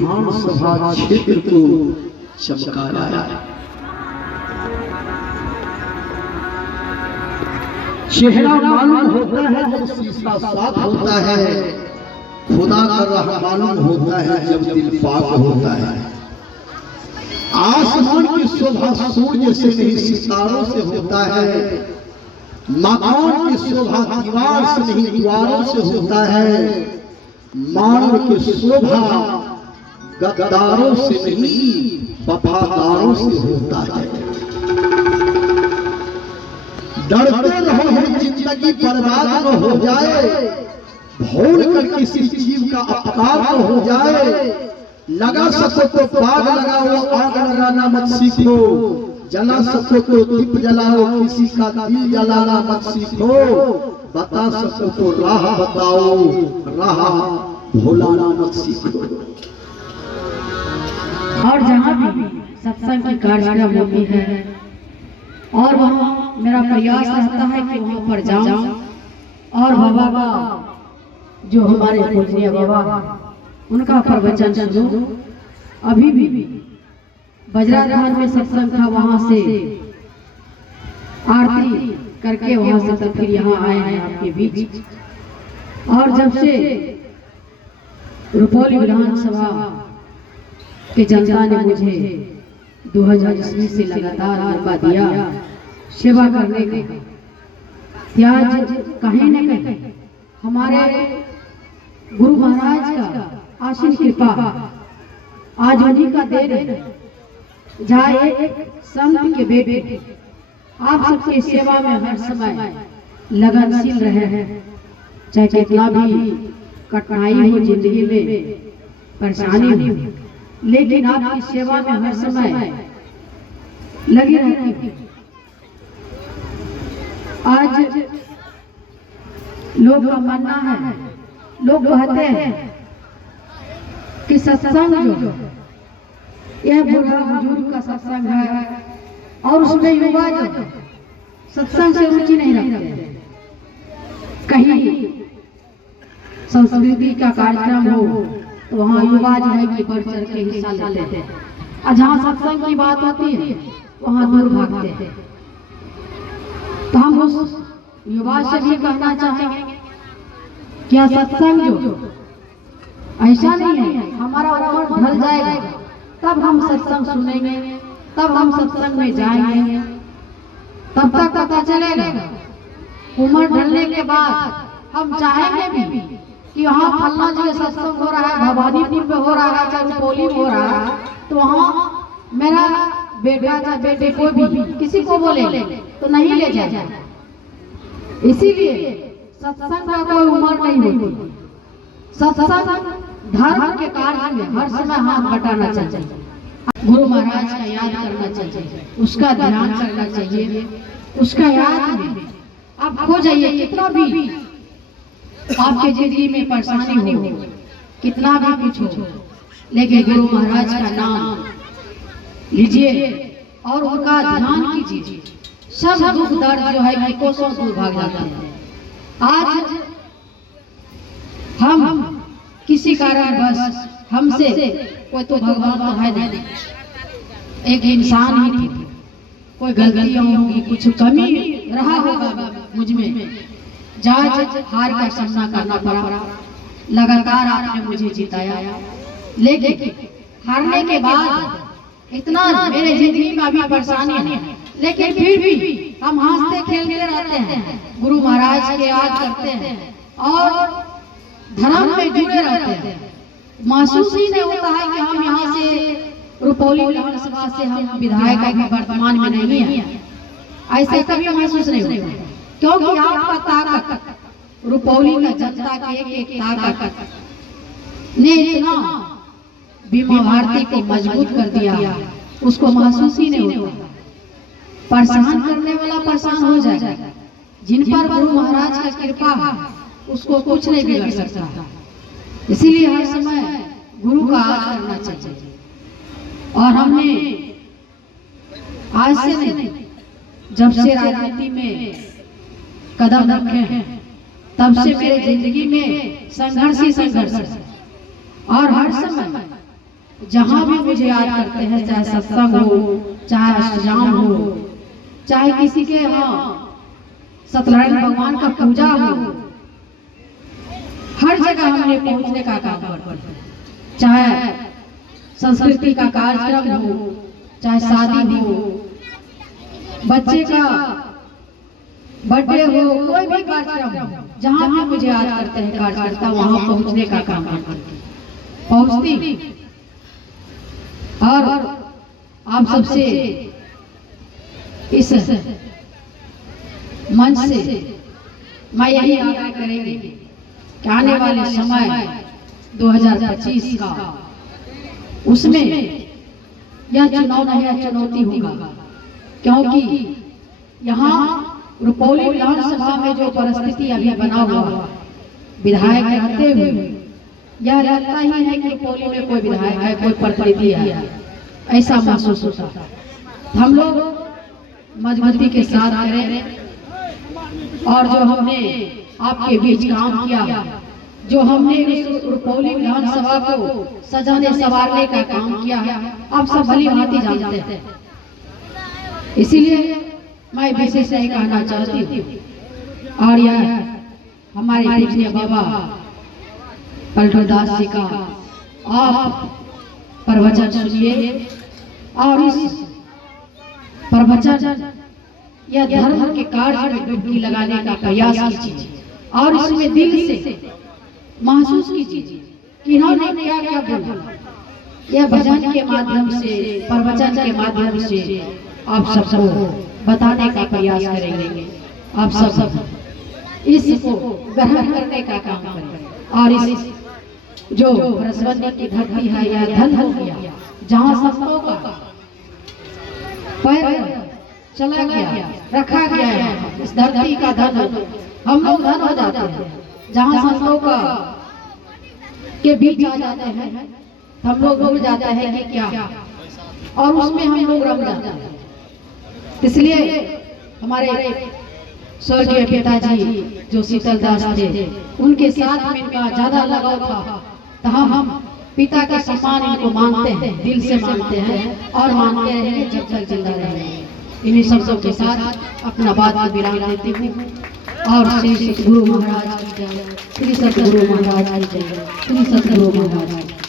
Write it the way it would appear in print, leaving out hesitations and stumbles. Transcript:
विधानसभा क्षेत्र को चमकाया। चेहरा मालूम होता है जब शीशा साफ होता है, खुदा का राह मालूम होता है जब दिल पाक होता है। आसमान की शोभा सूर्य से नहीं सितारों से होता है, मकान की शोभा दीवार से नहीं दीवारों से होता है, मानव की शोभा गद्दारों से नहीं वफादारों से होता है। डरते रहो है जिंदगी बर्बाद न हो जाए, भूल कर किसी जीव का अपकार न हो जाए। लगा सको तो बाग लगाओ, आग लगाना मत सीखो, जला सको तो दीप जलाओ, किसी का दिल जलाना मत सीखो। बता सको तो राह बताओ, राह भुलाना मत सीखो। और जहाँ भी सत्संग की कार्यक्रम होती है और वहाँ मेरा प्रयास रहता है कि वहाँ पर जाऊं और बाबा का जो हमारे पूजनीय बाबा उनका प्रवचन सुनूं। अभी भी वज्राधान में सत्संग था, वहाँ से आरती करके वहाँ से तब फिर यहाँ आए हैं आपके बीच। और जब से रुपौली विधानसभा के जनता ने मुझे 2000 ईस्वी से लगातार मौका दिया सेवा करने का, त्याज कहीं न कहीं हमारे गुरु महाराज का आशीष कृपा आज उन्हीं का देन है। जहाँ एक संत के बेटे आप सबकी सेवा में हर समय लगनशील रहे हैं, चाहे कितना भी कठिनाई हो जिंदगी में, परेशानी हो, लेकिन आपकी सेवा में हर समय लगी रहती है। आज लोग का मानना है, लोग कहते हैं कि सत्संग जो यह बूढ़ा बुजुर्ग का सत्संग है और उसमें युवा जो सत्संग से रुचि नहीं रखते। कहीं संस्कृति का कार्यक्रम हो तो वहाँ युवा जो है कि बढ़ चढ़ के हिस्सा लेते हैं, और जहाँ सत्संग की बात होती है वहाँ दूर भागते हैं। तो हम उस युवा से भी कहना चाहेंगे क्या सत्संग जो ऐसा नहीं है हमारा उम्र ढल जाएगा तब हम सत्संग सुनेंगे, तब हम सत्संग में जाएंगे, तब तक पता चलेगा। उम्र ढलने के बाद हम चाहेंगे भी कि वहाँ फलना जगह सत्संग हो रहा है, भवानीपुर में हो रहा है, चाहे रुपौली में हो रहा है, तो वहाँ मेरा बेटा चाहे बेटे कोई भी किसी को बोले तो नहीं ले जाए। इसीलिए सत्संग का कोई उम्र नहीं होती। सत्संग धर्म के कार्य में हर समय हाथ बटाना चाहिए, गुरु महाराज का याद करना चाहिए, उसका ध्यान करना चाहिए, उसका याद में आप खो जाइए। कितना भी आपके जिंदगी में परेशानी हो, कितना भी कुछ हो, लेकिन गुरु महाराज का नाम लीजिए और उनका ध्यान कीजिए, सब दुख दर्द जो है कि कोसों दूर भाग जाता है। आज हम किसी कारण बस हमसे कोई तो भगवान तो है नहीं, एक इंसान ही थी, कोई गलतियां होंगी, कुछ कमी रहा होगा मुझ में, जांच हार का सामना करना पड़ा। लगातार आपने मुझे जिताया, लेकिन हारने के बाद इतना मेरे जिंदगी में अभी परेशानी है, लेकिन फिर भी हम हंसते खेलते रहते हैं, गुरु महाराज के याद करते हैं और धर्म में जुड़े रहते हैं। महसूस ही नहीं होता है कि हम यहाँ से रुपौली विधानसभा से हम विधायक वर्तमान में नहीं है, ऐसे कभी महसूस नहीं होता, क्योंकि आपका ताकत, रुपौली का जनता की एक ताकत ने इतना बीमा भारती को मजबूत कर दिया, उसको महसूस ही नहीं होता। परेशान करने वाला परेशान हो जाए, जिन पर गुरु महाराज का कृपा उसको कुछ नहीं बिगड़ सकता। इसीलिए हर समय गुरु का आदर करना चाहिए। और हमने आज से नहीं, जब से राजनीति में कदम रखे हैं तब से मेरे जिंदगी में संघर्ष ही संघर्ष है, और हर समय जहाँ भी मुझे याद करते हैं, चाहे सत्संग हो, चाहे अष्टजाम हो, चाहे किसी के यहाँ सत्यनारायण भगवान का पूजा हो, हर जगह हमने पहुंचने का काम करते हैं। चाहे संस्कृति का कार्यक्रम हो, चाहे शादी हो, बच्चे का बर्थडे हो, कोई भी कार्यक्रम हो, जहाँ भी मुझे याद करते हैं कार्यकर्ता, वहाँ पहुंचने का काम करते हैं, पहुंचती। और आप सबसे इस मंच से मैं यही आग्रह करेंगे कि आने वाले समय 2025 का, उसमें यह चुनाव नहीं, यह चुनौती होगा, क्योंकि यहाँ रुपौली विधानसभा में जो परिस्थिति अभी बना हुआ, विधायक रहते हुए यह लगता ही है कि रुपौली में कोई विधायक है, कोई प्रतिनिधि है, ऐसा महसूस होता है। हम लोग मजबूती के साथ करें, और जो हमने आपके बीच काम किया, जो हमने इस रुपौली विधानसभा को सजाने संवारने का काम किया है, आप सब भली भांति जानते हैं। इसीलिए मैं विशेष यही कहना चाहती हूँ। और यह हमारे पूज्य बाबा पलटूदास जी का आप प्रवचन सुनिए, और इस प्रवचन या धर्म के कार्य में डुबकी लगाने का प्रयास कीजिए, और इसमें दिल से महसूस कीजिए कि इन्होंने क्या क्या बोला। यह भजन के माध्यम से, प्रवचन के माध्यम से आप सबको बताने का प्रयास करेंगे। आप सब इसको ग्रहण करने का काम करें, और इस जो रसवंती की धरती है, यह धन हो गया, जहाँ संतों का पैर चला गया, रखा गया है, इस धरती का धन हम लोग धन हो जाते हैं। जहाँ संतों का के बीच आ जाते हैं, हम लोग भूल जाते हैं कि क्या, और उसमें हम लोग रम जाते हैं। इसलिए हमारे स्वर्गीय पिताजी जो शीतल दास थे, उनके साथ में इनका ज्यादा लगाव था, तो हम पिता के समान इनको मानते हैं, दिल से मानते हैं, और मानते रहेंगे जब तक जिंदा रहेंगे। इन्हीं शब्दों के साथ अपना बात विराम देती हूँ। और श्री सतगुरु महाराज की जय, श्री सतगुरु महाराज की जय, श्री सतगुरु महाराज।